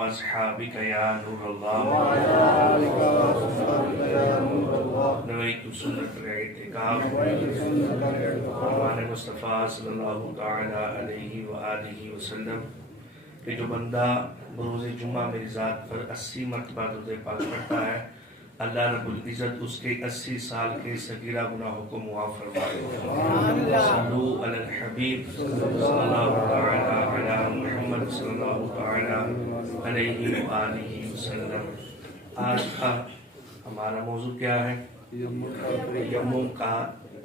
أصحابك يا نور الله نويت سنة الاعتكاف فرمان مصطفیٰ صلی اللہ تعالیٰ علیہ وآلہ وسلم کہ جو بندہ بروز جمعہ میری ذات پر 80 مرتبہ درود پاک پڑھتا ہے اللہ رب العزت اس کے 80 سال کے صغیرہ گناہوں کو معاف فرمائے. صلو علی الحبیب صلی اللہ تعالیٰ علی محمد صلی اللہ تعالیٰ علیہ وآلہ وسلم. آج کا ہمارا موضوع کیا ہے؟ تیمم کا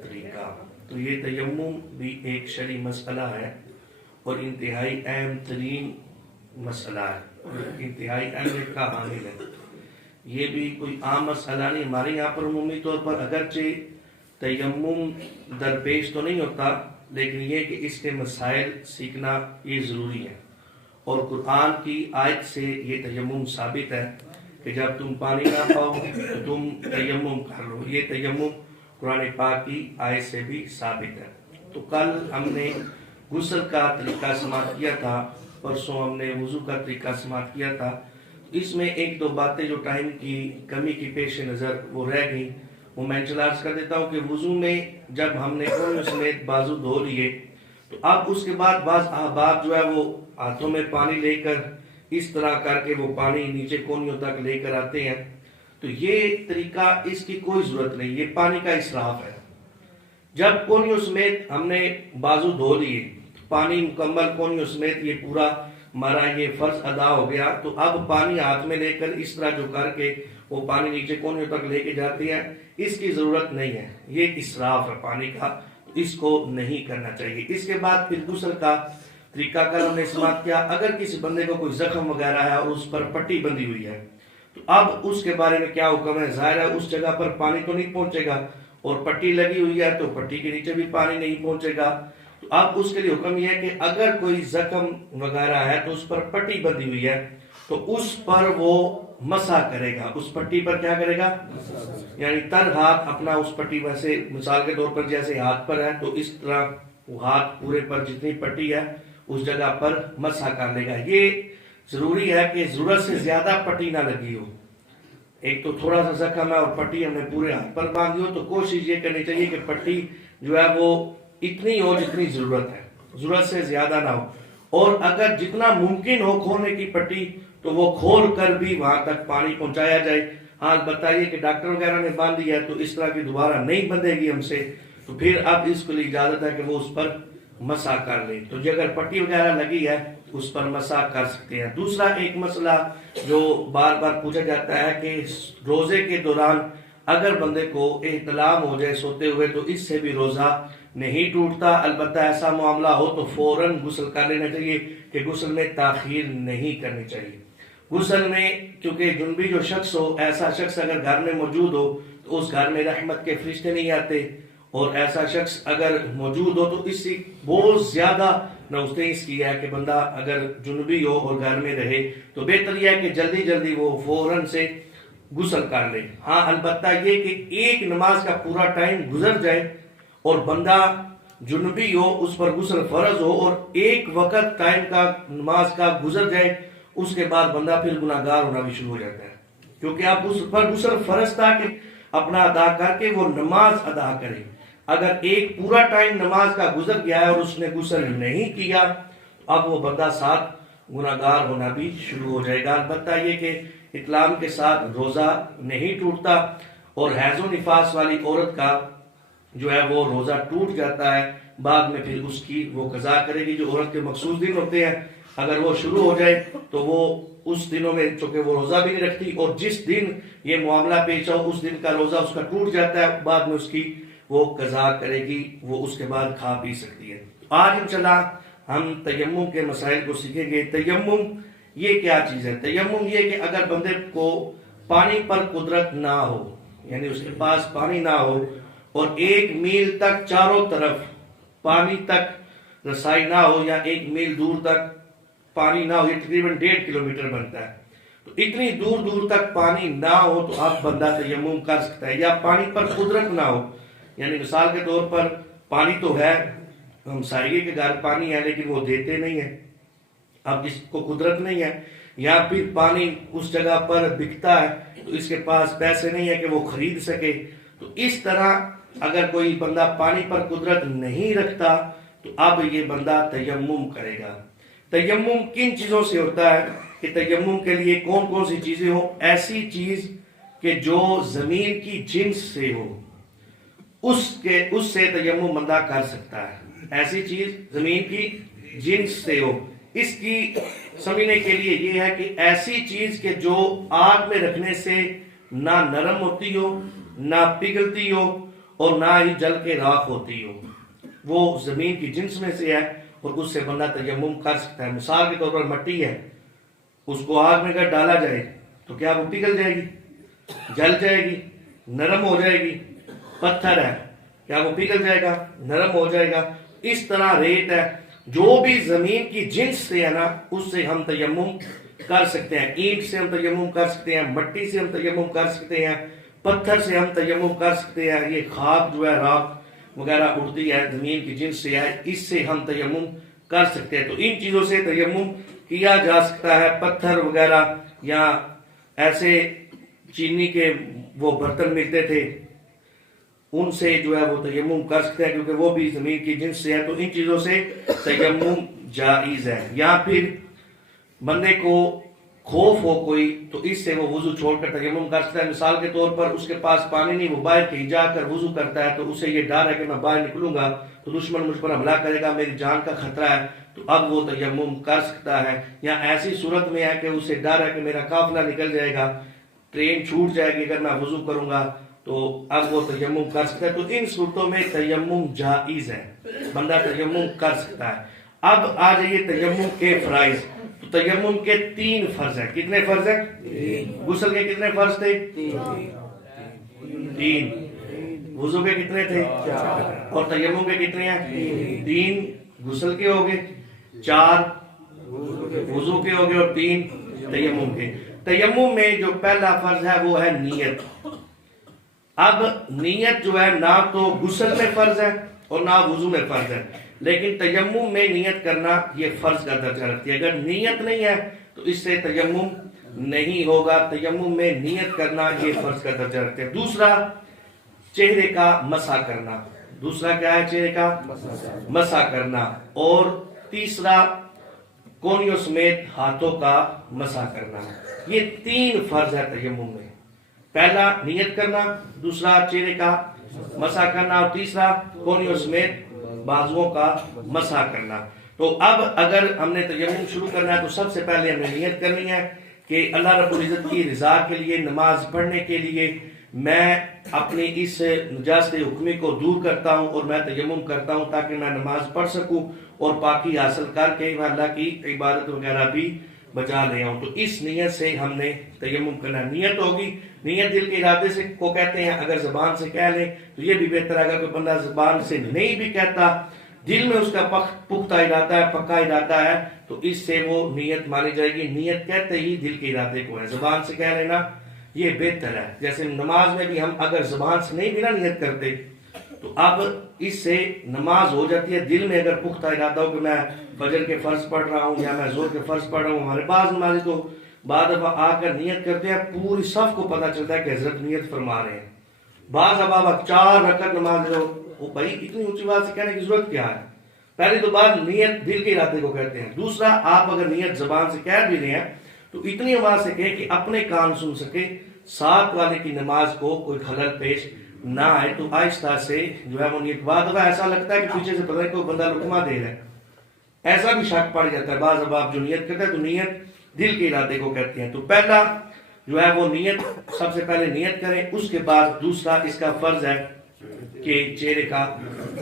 طریقہ. تو یہ تیمم بھی ایک شرعی مسئلہ ہے اور انتہائی اہم ترین مسئلہ ہے اور انتہائی اہمیت کا حامل ہے. یہ بھی کوئی عام مسئلہ نہیں. ہمارے یہاں پر عمومی طور پر اگرچہ تیمم درپیش تو نہیں ہوتا لیکن یہ کہ اس کے مسائل سیکھنا یہ ضروری ہے اور قرآن کی آیت سے یہ تیمم ثابت ہے کہ جب تم پانی نہ پاؤ تو تم تیمم کر لو. یہ تیمم قرآن پاک کی آیت سے بھی ثابت ہے. تو کل ہم نے غسل کا طریقہ سماعت کیا تھا, پرسوں ہم نے وضو کا طریقہ سماعت کیا تھا. اس میں ایک دو باتیں جو ٹائم کی کمی کی پیش نظر وہ رہ گئی وہ میں عرض کر دیتا ہوں کہ وضو میں جب ہم نے کونیوں سمیت بازو دھو لیے تو اب اس کے بعد بعض احباب جو ہے وہ ہاتھوں میں پانی لے کر اس طرح کر کے وہ پانی نیچے کونیوں تک لے کر آتے ہیں. تو یہ طریقہ اس کی کوئی ضرورت نہیں, یہ پانی کا اسراف ہے. جب کونیوں سمیت ہم نے بازو دھو لیے, پانی مکمل کونیوں سمیت یہ پورا ہمارا یہ فرض ادا ہو گیا, تو اب پانی ہاتھ میں لے کر اس طرح جو کر کے وہ پانی نیچے کونیوں تک لے کے جاتے ہیں, اس کی ضرورت نہیں ہے. یہ اسراف ہے پانی کا, اس کو نہیں کرنا چاہیے. اس کے بعد پھر غسل کا طریقہ کار ہم نے سماعت کیا. اگر کسی بندے کو کوئی زخم وغیرہ ہے اور اس پر پٹی بندھی ہوئی ہے تو اب اس کے بارے میں کیا حکم ہے؟ ظاہر ہے اس جگہ پر پانی تو نہیں پہنچے گا اور پٹی لگی ہوئی ہے تو پٹی کے نیچے بھی پانی نہیں پہنچے گا. تو اب اس کے لیے حکم یہ ہے کہ اگر کوئی زخم وغیرہ ہے تو اس پر پٹی بندھی ہوئی ہے تو اس پر وہ مسح کرے گا. اس پٹی پر کیا کرے گا؟ یعنی تر ہاتھ اپنا اس پٹی میں سے, مثال کے طور پر جیسے ہاتھ پر ہے تو اس طرح وہ ہاتھ پورے پر جتنی پٹی ہے اس جگہ پر مسح کر لے گا. یہ ضروری ہے کہ ضرورت سے زیادہ پٹی نہ لگی ہو. ایک تو تھوڑا سا زخم ہے اور پٹی ہم نے پورے ہاتھ پر باندھی ہو تو کوشش یہ کرنی چاہیے کہ پٹی جو ہے وہ اتنی ہو جتنی ضرورت ہے, ضرورت سے زیادہ نہ ہو. اور اگر جتنا ممکن ہو کھولنے کی پٹی تو وہ کھول کر بھی وہاں تک پانی پہنچایا جائے. ہاں بتائیے کہ ڈاکٹر وغیرہ نے باندھی ہے تو اس طرح کی دوبارہ نہیں بندھے گی ہم سے, تو پھر اب اس کے لیے اجازت ہے کہ وہ اس پر مسح کر لیں. تو جو اگر پٹی وغیرہ لگی ہے اس پر مسح کر سکتے ہیں. دوسرا ایک مسئلہ جو بار بار پوچھا جاتا ہے کہ روزے کے دوران اگر بندے کو احتلام ہو جائے سوتے ہوئے تو اس سے بھی روزہ نہیں ٹوٹتا. البتہ ایسا معاملہ ہو تو فوراً غسل کر لینا چاہیے کہ غسل میں تاخیر نہیں کرنی چاہیے. غسل میں کیونکہ جنبی جو شخص ہو, ایسا شخص اگر گھر میں موجود ہو تو اس گھر میں رحمت کے فرشتے نہیں آتے, اور ایسا شخص اگر موجود ہو تو اس سے بہت زیادہ نوستیز کیا ہے کہ بندہ اگر جنبی ہو اور گھر میں رہے تو بہتر یہ ہے کہ جلدی جلدی وہ فوراً سے غسل کر لے. ہاں البتہ یہ کہ ایک نماز کا پورا ٹائم گزر جائے اور بندہ جنبی ہو, اس پر غسل فرض ہو اور ایک وقت ٹائم کا نماز کا گزر جائے, اس کے بعد بندہ پھر گناہگار ہونا بھی شروع ہو جاتا ہے. کیونکہ آپ اس پر غسل فرض تھا کہ اپنا ادا کر کے وہ نماز ادا کرے. اگر ایک پورا ٹائم نماز کا گزر گیا ہے اور اس نے غسل نہیں کیا اب وہ بندہ ساتھ گناہگار ہونا بھی شروع ہو جائے گا. البتہ یہ کہ اطلام کے ساتھ روزہ نہیں ٹوٹتا اور حیض و نفاس والی عورت کا جو ہے وہ روزہ ٹوٹ جاتا ہے, بعد میں پھر اس کی وہ قضا کرے گی. جو عورت کے مخصوص دن ہوتے ہیں اگر وہ شروع ہو جائے تو وہ اس دنوں میں چونکہ وہ روزہ بھی نہیں رکھتی اور جس دن یہ معاملہ پیش ہو اس دن کا روزہ اس کا ٹوٹ جاتا ہے, بعد میں اس کی وہ قضا کرے گی, وہ اس کے بعد کھا پی سکتی ہے. آج انشاءاللہ ہم تیمم کے مسائل کو سیکھیں گے. تیمم یہ کیا چیز ہے؟ تیمم یہ کہ اگر بندے کو پانی پر قدرت نہ ہو, یعنی اس کے پاس پانی نہ ہو اور 1 میل تک چاروں طرف پانی تک رسائی نہ ہو یا 1 میل دور تک پانی نہ ہو, یہ تقریباً 1.5 کلومیٹر بنتا ہے, تو اتنی دور دور تک پانی نہ ہو تو اب بندہ تیمم کر سکتا ہے. یا پانی پر قدرت نہ ہو, یعنی مثال کے طور پر پانی تو ہے, ہم سائیے کے گھر پانی ہے لیکن وہ دیتے نہیں ہیں, اب جس کو قدرت نہیں ہے یا پھر پانی اس جگہ پر بکتا ہے تو اس کے پاس پیسے نہیں ہے کہ وہ خرید سکے، تو اس طرح اگر کوئی بندہ پانی پر قدرت نہیں رکھتا تو اب یہ بندہ تیمم کرے گا۔ تیمم کن چیزوں سے ہوتا ہے کہ تیمم کے لیے کون کون سی چیزیں ہوں؟ ایسی چیز کہ جو زمین کی جنس سے ہو، اس سے تیمم بندہ کر سکتا ہے۔ ایسی چیز زمین کی جنس سے ہو، اس کی سمجھنے کے لیے یہ ہے کہ ایسی چیز کہ جو آگ میں رکھنے سے نہ نرم ہوتی ہو، نہ پگھلتی ہو، اور نہ ہی جل کے راکھ ہوتی ہو، وہ زمین کی جنس میں سے ہے اور اس سے بندہ تیمم کر سکتا ہے۔ مثال کے طور پر مٹی ہے، اس کو آگ میں اگر ڈالا جائے تو کیا وہ پگھل جائے گی؟ جل جائے گی، نرم ہو جائے گی۔ پتھر ہے، کیا وہ پگھل جائے گا؟ نرم ہو جائے گا۔ اس طرح ریت ہے، جو بھی زمین کی جنس سے ہے نا، اس سے ہم تیمم کر سکتے ہیں۔ اینٹ سے ہم تیمم کر سکتے ہیں، مٹی سے ہم تیمم کر سکتے ہیں، پتھر سے ہم تیمم کر سکتے ہیں۔ یہ خاک جو ہے، راکھ وغیرہ اڑتی ہے، زمین کی جنس سے ہے، اس سے ہم تیمم کر سکتے ہیں۔ تو ان چیزوں سے تیمم کیا جا سکتا ہے۔ پتھر وغیرہ یا ایسے چینی کے وہ برتن ملتے تھے، ان سے جو ہے وہ تیمم کر سکتے ہیں، کیونکہ وہ بھی زمین کی جنس سے ہے۔ تو ان چیزوں سے تیمم جائز ہے۔ یا پھر بندے کو خوف ہو کوئی تو اس سے وہ وضو چھوڑ کر تیمم کر سکتا ہے۔ مثال کے طور پر اس کے پاس پانی نہیں، وہ باہر کہیں جا کر وضو کرتا ہے، تو اسے یہ ڈر ہے کہ میں باہر نکلوں گا تو دشمن مجھ پر حملہ کرے گا، میری جان کا خطرہ ہے، تو اب وہ تیمم کر سکتا ہے۔ یا ایسی صورت میں ہے کہ اسے ڈر ہے کہ میرا قافلہ نکل جائے گا، ٹرین چھوٹ جائے گی اگر میں وضو کروں گا، تو اب وہ تیمم کر سکتا ہے۔ تو ان صورتوں میں تیمم جائز ہے، بندہ تیمم کر سکتا ہے۔ اب آ جائیے تیمم کے فرائض۔ تو تیمم کے 3 فرض ہیں۔ کتنے فرض ہیں؟ غسل کے کتنے فرض تھے؟ 3۔ وضو کے کتنے تھے؟ 4۔ اور تیمم کے کتنے ہیں؟ 3 غسل کے ہو گئے، 4 وضو کے ہو گئے، اور 3 تیمم کے۔ تیمم میں جو پہلا فرض ہے وہ ہے نیت۔ اب نیت جو ہے نہ تو غسل میں فرض ہے اور نہ وضو میں فرض ہے، لیکن تیمم میں نیت کرنا یہ فرض کا درجہ رکھتی ہے۔ اگر نیت نہیں ہے تو اس سے تیمم نہیں ہوگا۔ تیمم میں نیت کرنا یہ فرض کا درجہ رکھتے ہیں۔ دوسرا چہرے کا مسح کرنا۔ دوسرا کیا ہے؟ چہرے کا مسح کرنا۔ اور تیسرا کونیوں سمیت ہاتھوں کا مسح کرنا۔ یہ 3 فرض ہے تیمم میں۔ پہلا نیت کرنا، دوسرا چہرے کا مسح کرنا، اور تیسرا کونیوں سمیت بازوؤں کا مسح کرنا۔ تو اب اگر ہم نے تیمم شروع کرنا ہے تو سب سے پہلے ہم نے نیت کرنی ہے کہ اللہ رب العزت کی رضا کے لیے، نماز پڑھنے کے لیے میں اپنی اس نجاست حکمی کو دور کرتا ہوں اور میں تیمم کرتا ہوں تاکہ میں نماز پڑھ سکوں اور پاکی حاصل کر کے اللہ کی عبادت وغیرہ بھی بجا لے آؤں۔ تو اس نیت سے ہم نے تیمم کرنا۔ نیت ہوگی، نیت دل کے ارادے سے کو کہتے ہیں۔ اگر زبان سے کہہ لیں تو یہ بھی بہتر ہے۔ اگر کوئی بندہ زبان سے نہیں بھی کہتا، دل میں اس کا پختہ ارادہ ہے، پکا ارادہ ہے، تو اس سے وہ نیت مانی جائے گی۔ نیت کہتے ہی دل کے ارادے کو ہے، زبان سے کہہ لینا یہ بہتر ہے۔ جیسے نماز میں بھی ہم اگر زبان سے نہیں بھی نہ نیت کرتے تو اب اس سے نماز ہو جاتی ہے۔ دل میں اگر پختہ ارادہ ہو کہ میں فجر کے فرض پڑھ رہا ہوں یا میں ظہر کے فرض پڑھ رہا ہوں، ہمارے بعض نمازی تو بعد دفعہ آ کر نیت کرتے ہیں، پوری صف کو پتہ چلتا ہے کہ حضرت نیت فرما رہے ہیں۔ بعض اب 4 رکعت نماز لو، وہ بھائی اتنی اونچی بات سے کہنے کی ضرورت کیا ہے؟ پہلی تو بات نیت دل کے ارادے کو کہتے ہیں۔ دوسرا آپ اگر نیت زبان سے کہہ بھی رہے ہیں تو اتنی آواز سے کہیں کہ اپنے کان سن سکے، ساتھ والے کی نماز کو کوئی خلل پیش نہ آئے، تو آہستہ سے جو ہے وہ نیت۔ بعد اب ایسا لگتا ہے کہ پیچھے سے پتہ نہیں کوئی بندہ لقمہ دے رہا ہے، ایسا بھی شک پڑ جاتا ہے۔ بعض اب آپ جو نیت کرتے ہیں تو نیت دل کے ارادے کو کہتے ہیں۔ تو پہلا جو ہے وہ نیت، سب سے پہلے نیت کریں، اس کے بعد دوسرا اس کا فرض ہے کہ چہرے کا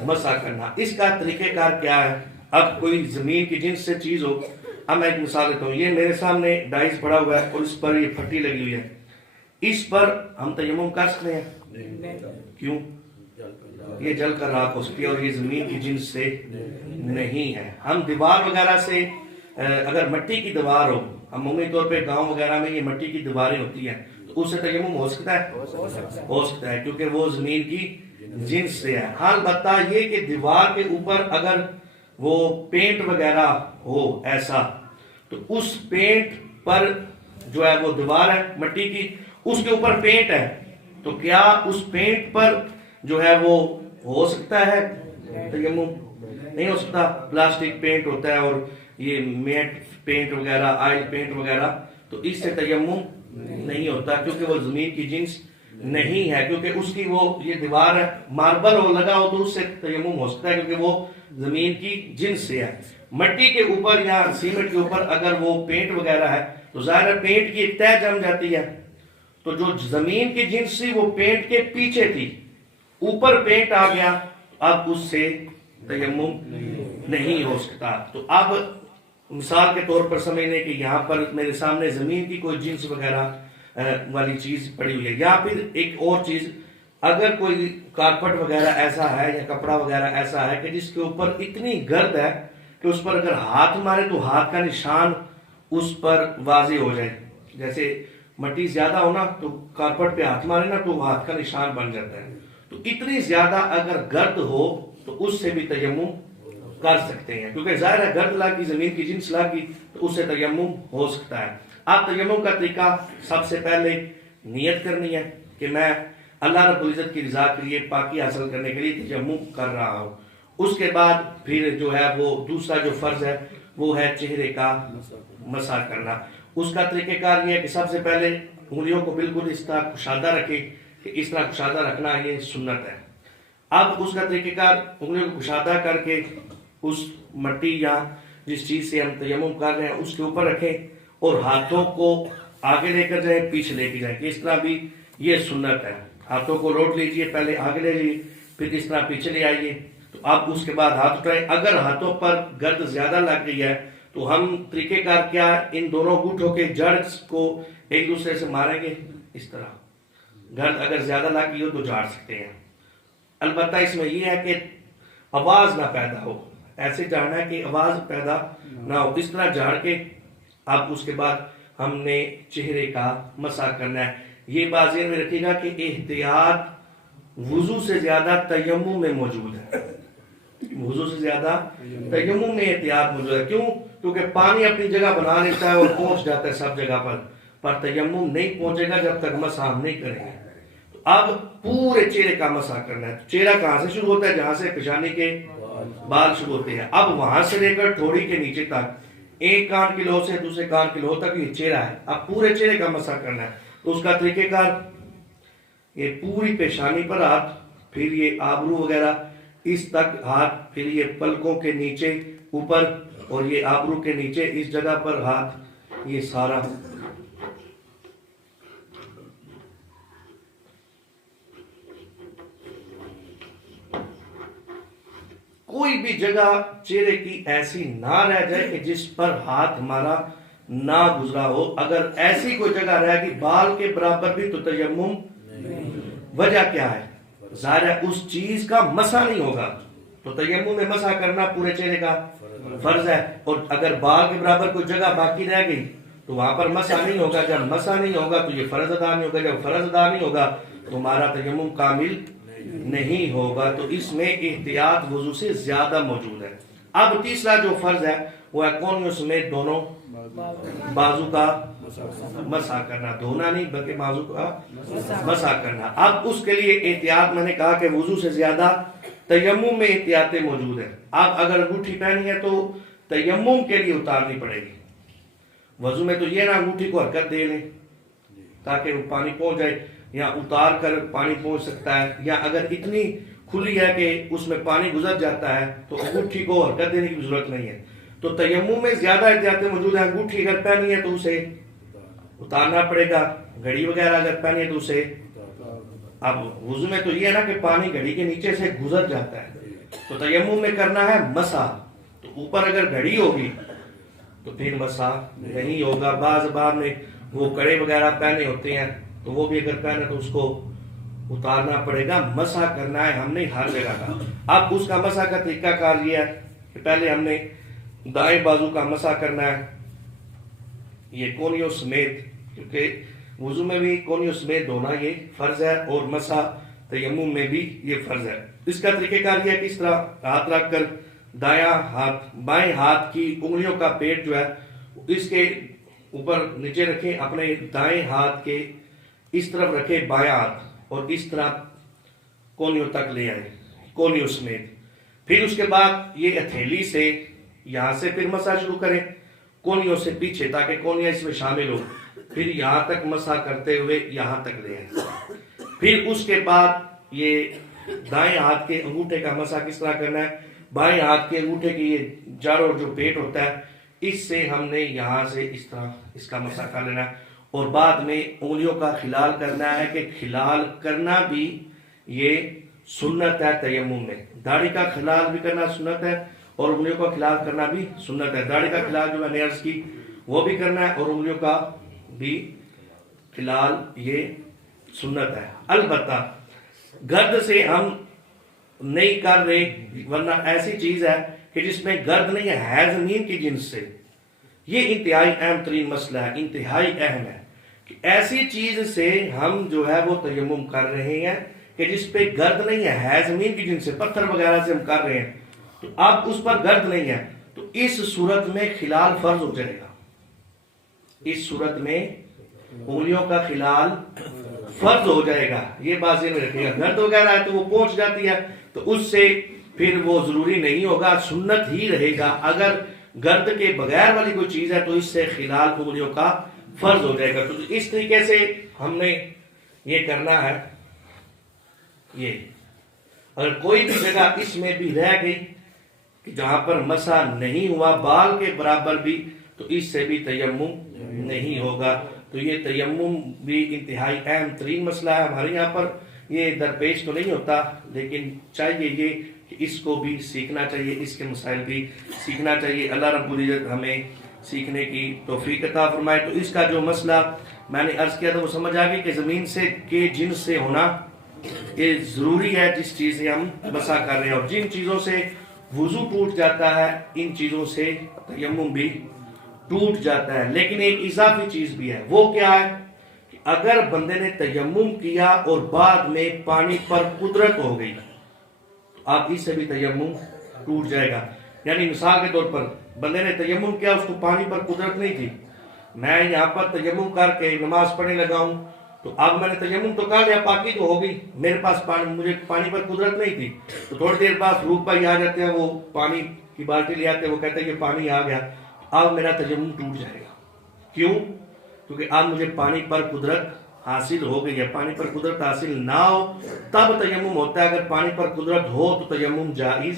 مسح کرنا۔ اس کا طریقہ کار کیا ہے؟ اب کوئی زمین کی جنس سے چیز ہو، اب میں ایک مثال دیتا ہوں۔ یہ میرے سامنے ڈائس پڑا ہوا ہے اور اس پر یہ پھٹی لگی ہوئی ہے، اس پر ہم تیمم کر سکتے ہیں؟ کیوں؟ یہ جل کر راکھ ہو سکتی ہے اور یہ زمین کی جنس سے نہیں ہے۔ ہم دیوار وغیرہ سے اگر مٹی کی دیوار ہو، عمومی طور پہ گاؤں وغیرہ میں یہ مٹی کی دیواریں ہوتی ہیں، تو اس سے تیمم ہو سکتا ہے؟ ہو سکتا ہے، کیونکہ وہ زمین کی جنس سے ہے۔ ہاں البتہ یہ کہ دیوار کے اوپر اگر وہ پینٹ وغیرہ ہو ایسا، تو اس پینٹ پر جو ہے وہ دیوار ہے مٹی کی, اس کے اوپر پینٹ ہے, تو کیا اس پینٹ پر جو ہے وہ ہو سکتا ہے تیمم؟ نہیں ہو سکتا. پلاسٹک پینٹ ہوتا ہے اور یہ میٹ پینٹ وغیرہ, آئل پینٹ وغیرہ, تو اس سے تیمم نہیں ہوتا کیونکہ وہ زمین کی جنس نہیں ہے, کیونکہ اس کی وہ یہ دیوار ہے, ماربل ہو لگا ہو تو اس سے تیمم ہو سکتا ہے کیونکہ وہ زمین کی جنس سے ہے. مٹی کے اوپر یا سیمنٹ کے اوپر اگر وہ پینٹ وغیرہ ہے تو ظاہر ہے پینٹ کی ایک تہ جم جاتی ہے, تو جو زمین کی جنس تھی وہ پینٹ کے پیچھے تھی, اوپر پینٹ آ گیا, اب اس سے تیمم نہیں ہو سکتا. تو اب مثال کے طور پر سمجھنے کہ یہاں پر میرے سامنے زمین کی کوئی جنس وغیرہ والی چیز پڑی ہوئی ہے, یا پھر ایک اور چیز, اگر کوئی کارپٹ وغیرہ ایسا ہے یا کپڑا وغیرہ ایسا ہے کہ جس کے اوپر اتنی گرد ہے کہ اس پر اگر ہاتھ مارے تو ہاتھ کا نشان اس پر واضح ہو جائے, جیسے مٹی زیادہ ہونا تو کارپٹ پہ ہاتھ مارے نا تو ہاتھ کا نشان بن جاتا ہے, تو اتنی زیادہ اگر گرد ہو تو اس سے بھی تیمم کر سکتے ہیں, کیونکہ ظاہر ہے گرد لاگی, زمین کی جنس لاگی, تو اس سے تیمم ہو سکتا ہے. اب تیمم کا طریقہ, سب سے پہلے نیت کرنی ہے کہ میں اللہ رب العزت کی رضا کے لیے, پاکی حاصل کرنے کے لیے تیمم کر رہا ہوں. اس کے بعد پھر جو ہے وہ دوسرا جو فرض ہے وہ ہے چہرے کا مسح کرنا. اس کا طریقہ کار یہ ہے کہ سب سے پہلے انگلیوں کو بالکل اس طرح کشادہ رکھے, کہ اس طرح کشادہ رکھنا یہ سنت ہے. اب اس کا طریقہ کار انگلیوں کو کشادہ کر کے اس مٹی یا جس چیز سے ہم تیمم کر رہے ہیں اس کے اوپر رکھیں, اور ہاتھوں کو آگے لے کر جائیں, پیچھے لے کے جائیں, کہ اس طرح بھی یہ سنت ہے. ہاتھوں کو لوٹ لیجئے, پہلے آگے لے جائیے, پھر اس طرح پیچھے لے آئیے. تو اب اس کے بعد ہاتھ اٹھائیں. اگر ہاتھوں پر گرد زیادہ لگ گئی ہے تو ہم طریقہ کار کیا, ان دونوں گوٹھوں کے جڑ کو ایک دوسرے سے ماریں گے اس طرح. گرد اگر زیادہ لگ گئی ہو تو جھاڑ سکتے ہیں, البتہ اس میں یہ ہے کہ آواز نہ پیدا ہو, ایسے جھاڑنا ہے کہ آواز پیدا نہ ہو, اس طرح جھاڑ کے اب اس کے بعد ہم نے چہرے کا مسح کرنا ہے. یہ بات ذہن میں رکھیے گا کہ احتیاط وضو سے زیادہ تیمم میں موجود ہے, وضو سے زیادہ تیمم میں احتیاط موجود ہے. کیوں؟ کیونکہ پانی اپنی جگہ بنا لیتا ہے اور پہنچ جاتا ہے سب جگہ پر تیمم نہیں پہنچے گا جب تک مسح ہم نہیں کریں گے. تو اب پورے چہرے کا مسح کرنا ہے. چہرہ کہاں سے شروع ہوتا ہے؟ جہاں سے پیشانی کے بال شروع ہوتے ہیں. اب وہاں سے لے کر تھوڑی کے نیچے تک, ایک کان کی لو سے دوسرے کان کی لو تک یہ چہرہ ہے. اب پورے چہرے کا مسح کرنا ہے. تو اس کا طریقہ کار, یہ پوری پیشانی پر ہاتھ, پھر یہ آبرو وغیرہ اس تک ہاتھ, پھر یہ پلکوں کے نیچے اوپر, اور یہ آبرو کے نیچے اس جگہ پر ہاتھ, یہ سارا. کوئی بھی جگہ چہرے کی ایسی نہ رہ جائے کہ جس پر ہاتھ ہمارا نہ گزرا ہو. اگر ایسی کوئی جگہ رہ گئی بال کے برابر بھی تو تیمم, وجہ کیا ہے؟ ظاہر ہے اس چیز کا مسح نہیں ہوگا, تو تیمم میں مسح کرنا پورے چہرے کا فرض ہے. اور اگر بال کے برابر کوئی جگہ باقی رہ گئی تو وہاں پر مسح نہیں ہوگا. جب مسح نہیں ہوگا تو یہ فرض ادا نہیں ہوگا. جب فرض ادا نہیں ہوگا تو ہمارا تیمم کامل نہیں ہوگا. تو اس میں احتیاط وضو سے زیادہ موجود ہے. اب تیسرا جو فرض ہے وہ ہے کونیوں سمیت دونوں بازو کا مسح کرنا, دھونا نہیں بلکہ بازو کا مسح کرنا. اب اس کے لیے احتیاط, میں نے کہا کہ وضو سے زیادہ تیمم میں احتیاطیں موجود ہیں. اب اگر انگوٹھی پہنی ہے تو تیمم کے لیے اتارنی پڑے گی. وضو میں تو یہ نا انگوٹھی کو حرکت دے لیں تاکہ وہ پانی پہنچ جائے, یا اتار کر پانی پہنچ سکتا ہے, یا اگر اتنی کھلی ہے کہ اس میں پانی گزر جاتا ہے تو انگوٹھی کو حرکت دینے کی ضرورت نہیں ہے. تو تیمم میں زیادہ احتیاطیں موجود ہیں. انگوٹھی اگر پہنی ہے تو اسے اتارنا پڑے گا, گھڑی وغیرہ اگر پہنی ہے تو اسے. اب وضو میں تو یہ ہے نا کہ پانی گھڑی کے نیچے سے گزر جاتا ہے, تو تیمم میں کرنا ہے مسح. تو اوپر اگر گھڑی ہوگی تو پھر مسح نہیں ہوگا. بعض میں وہ کڑے وغیرہ پہنے ہوتے ہیں تو وہ بھی اگر پہنے تو اس کو اتارنا پڑے گا. مسح کرنا ہے ہم نے ہر جگہ کا. اب اس کا مسح کا طریقہ کار یہ ہے کہ پہلے ہم نے دائیں بازو کا مسح کرنا ہے, یہ کونیوں سمیت, کیونکہ وضو میں بھی کونیوں سمیت دھونا یہ فرض ہے, اور مسح تیمم میں بھی یہ فرض ہے. اس کا طریقہ کار یہ ہے کہ اس طرح ہاتھ رکھ کر دایاں ہاتھ, بائیں ہاتھ کی انگلیوں کا پیٹ جو ہے اس کے اوپر نیچے رکھیں, اپنے دائیں ہاتھ کے اس طرف رکھیں بائیں ہاتھ, اور اس طرح کونیوں تک لے آئیں, کونیوں سمیت. پھر اس کے بعد یہ ہتھیلی سے یہاں سے پھر مسح شروع کریں, کونیوں سے پیچھے, تاکہ کونیاں اس میں شامل ہو. پھر یہاں تک مسح کرتے ہوئے یہاں تک لے آئیں. پھر اس کے بعد یہ دائیں ہاتھ کے انگوٹھے کا مسح کس طرح کرنا ہے, بائیں ہاتھ کے انگوٹھے کی یہ جڑ اور جو پیٹ ہوتا ہے, اس سے ہم نے یہاں سے اس طرح اس کا مسح کر لینا ہے. اور بعد میں انگلیوں کا خلال کرنا ہے, کہ خلال کرنا بھی یہ سنت ہے تیمم میں. داڑھی کا خلال بھی کرنا سنت ہے, اور انگلیوں کا خلال کرنا بھی سنت ہے. داڑھی کا خلال جو میں نے عرض کی وہ بھی کرنا ہے, اور انگلیوں کا بھی خلال یہ سنت ہے. البتہ گرد سے ہم نہیں کر رہے, ورنہ ایسی چیز ہے کہ جس میں گرد نہیں ہے زمین کی جنس سے. یہ انتہائی اہم ترین مسئلہ ہے, انتہائی اہم ہے کہ ایسی چیز سے ہم جو ہے وہ تیمم کر رہے ہیں کہ جس پہ گرد نہیں ہے زمین کی جنس سے, پتھر وغیرہ سے ہم کر رہے ہیں, تو اب اس پر گرد نہیں ہے, تو اس صورت میں خلال فرض ہو جائے گا. اس صورت میں انگلیوں کا خلال فرض ہو جائے گا. یہ بات ذہن میں رکھیے گا. گرد وغیرہ ہے تو وہ پہنچ جاتی ہے, تو اس سے پھر وہ ضروری نہیں ہوگا, سنت ہی رہے گا. اگر گرد کے بغیر والی کوئی چیز ہے تو اس سے خلال انگلیوں کا فرض ہو جائے گا. تو اس طریقے سے ہم نے یہ کرنا ہے. یہ اگر کوئی بھی جگہ اس میں بھی رہ گئی کہ جہاں پر مسح نہیں ہوا بال کے برابر بھی, تو اس سے بھی تیمم نہیں ہوگا. تو یہ تیمم بھی انتہائی اہم ترین مسئلہ ہے. ہمارے یہاں پر یہ درپیش تو نہیں ہوتا, لیکن چاہیے یہ کہ اس کو بھی سیکھنا چاہیے, اس کے مسائل بھی سیکھنا چاہیے. اللہ رب العزت ہمیں سیکھنے کی توفیق عطا فرمائے. تو اس کا جو مسئلہ میں نے عرض کیا تھا وہ سمجھ آ گئی کہ زمین سے کے جنس سے ہونا یہ ضروری ہے جس چیز سے ہم مسح کر رہے ہیں. اور جن چیزوں سے وضو ٹوٹ جاتا ہے ان چیزوں سے تیمم بھی ٹوٹ جاتا ہے. لیکن ایک اضافی چیز بھی ہے. وہ کیا ہے کہ اگر بندے نے تیمم کیا اور بعد میں پانی پر قدرت ہو گئی, آپ اس سے بھی تیمم ٹوٹ جائے گا. یعنی مثال کے طور پر بندے نے تیمم کیا, اس کو پانی پر قدرت نہیں تھی. میں یہاں پر تیمم کر کے نماز پڑھنے لگا ہوں, تو اب میں نے تیمم تو کر لیا, پاکی تو ہو گئی, میرے پاس مجھے پانی پر قدرت نہیں تھی. تو تھوڑی دیر بعد فروخ بھائی آ جاتے ہیں, وہ پانی کی بالٹی لے آتے ہیں, وہ کہتے ہیں کہ پانی آ گیا. اب میرا تیمم ٹوٹ جائے گا. کیوں؟ کیونکہ اب مجھے پانی پر قدرت حاصل ہو گئی ہے. پانی پر قدرت حاصل نہ ہو تب تیمم ہوتا ہے, اگر پانی پر قدرت ہو تو تیمم جائز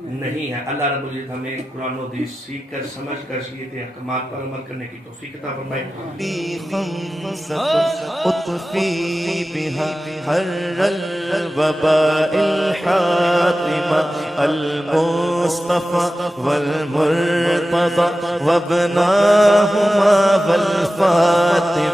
نہیں ہے. اللہ رب العزت ہمیں قرآن و حدیث سیکھ کر سمجھ کر شریعت احکامات پر عمل کرنے کی توفیق عطا فرمائے. اطفی بها حر الوباء الحاطمة المصطفى والمرتضى وابناهما والفاطمة